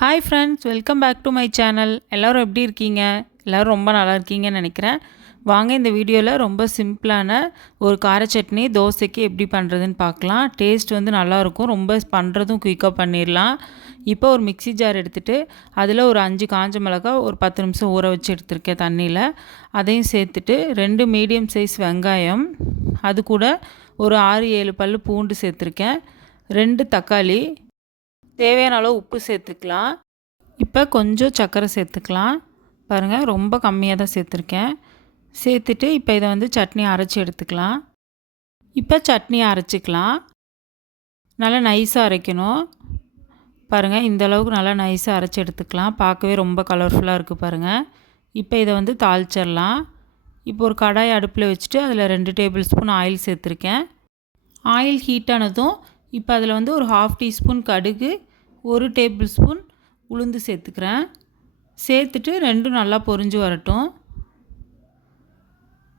Hi friends, welcome back to my channel. எல்லோரும் எப்படி இருக்கீங்க? எல்லோரும் ரொம்ப நல்லா இருக்கீங்கன்னு நினைக்கிறேன். வாங்க இந்த வீடியோவில் ரொம்ப சிம்பிளான ஒரு கார சட்னி தோசைக்கு எப்படி பண்ணுறதுன்னு பார்க்கலாம். டேஸ்ட் வந்து நல்லாயிருக்கும். ரொம்ப பண்ணுறதும் குயிக்காக பண்ணிடலாம். இப்போ ஒரு மிக்ஸி ஜார் எடுத்துகிட்டு அதில் ஒரு 5 காஞ்ச மிளகாய் ஒரு 10 நிமிஷம் ஊற வச்சு எடுத்துருக்கேன் தண்ணியில். அதையும் சேர்த்துட்டு 2 மீடியம் சைஸ் வெங்காயம், அது கூட ஒரு 6-7 பல் பூண்டு சேர்த்துருக்கேன், 2 தக்காளி, தேவையான அளவு உப்பு சேர்த்துக்கலாம். இப்போ கொஞ்சம் சர்க்கரை சேர்த்துக்கலாம். பாருங்கள், ரொம்ப கம்மியாக தான் சேர்த்துருக்கேன். சேர்த்துட்டு இப்போ இதை வந்து சட்னி அரைச்சி எடுத்துக்கலாம். இப்போ சட்னியை அரைச்சிக்கலாம். நல்லா நைஸாக அரைக்கணும். பாருங்கள், இந்த அளவுக்கு நல்லா நைஸாக அரைச்சி எடுத்துக்கலாம். பார்க்கவே ரொம்ப கலர்ஃபுல்லாக இருக்குது பாருங்கள். இப்போ இதை வந்து தாளிச்சிடலாம். இப்போ ஒரு கடாய் அடுப்பில் வச்சுட்டு அதில் 2 டேபிள் ஸ்பூன் ஆயில் சேர்த்துருக்கேன். ஆயில் ஹீட் ஆனதும் இப்போ அதில் வந்து ஒரு 1/2 டீஸ்பூன் கடுகு, 1 டேபிள் ஸ்பூன் உளுந்து சேர்த்துக்கிறேன். சேர்த்துட்டு ரெண்டும் நல்லா பொரிஞ்சு வரட்டும்.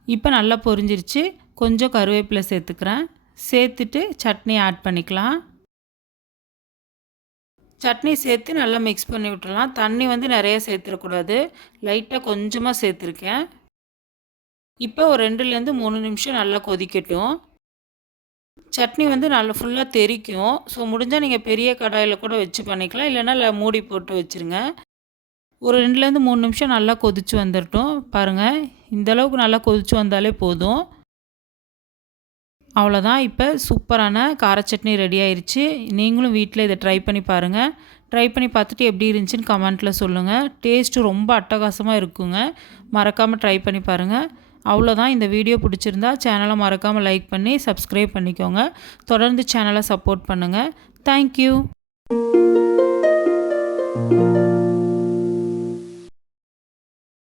இப்போ நல்லா பொரிஞ்சிருச்சு. கொஞ்சம் கருவேப்பிலை சேர்த்துக்கிறேன். சேர்த்துட்டு சட்னி ஆட் பண்ணிக்கலாம். சட்னி சேர்த்து நல்லா மிக்ஸ் பண்ணி விட்டுடலாம். தண்ணி வந்து நிறைய சேர்த்துடக்கூடாது, லைட்டாக கொஞ்சமாக சேர்த்துருக்கேன். இப்போ ஒரு 2லேருந்து 3 நிமிஷம் நல்லா கொதிக்கட்டும். சட்னி வந்து நல்லா ஃபுல்லாக தெறிக்கும். ஸோ முடிஞ்சால் நீங்கள் பெரிய கடாயில் கூட வச்சு பண்ணிக்கலாம், இல்லைன்னா மூடி போட்டு வச்சுருங்க. ஒரு 2லேருந்து 3 நிமிஷம் நல்லா கொதித்து வந்துடட்டும். பாருங்கள், இந்தளவுக்கு நல்லா கொதித்து வந்தாலே போதும். அவ்வளோதான். இப்போ சூப்பரான கார சட்னி ரெடி ஆயிடுச்சு. நீங்களும் வீட்டில் இதை ட்ரை பண்ணி பாருங்கள். ட்ரை பண்ணி பார்த்துட்டு எப்படி இருந்துச்சுன்னு கமெண்ட்டில் சொல்லுங்கள். டேஸ்ட்டு ரொம்ப அட்டகாசமாக இருக்குங்க. மறக்காமல் ட்ரை பண்ணி பாருங்கள். அவ்வளோதான். இந்த வீடியோ பிடிச்சிருந்தா சேனலை மறக்காமல் லைக் பண்ணி சப்ஸ்கிரைப் பண்ணிக்கோங்க. தொடர்ந்து சேனலை சப்போர்ட் பண்ணுங்கள். தேங்க்யூ.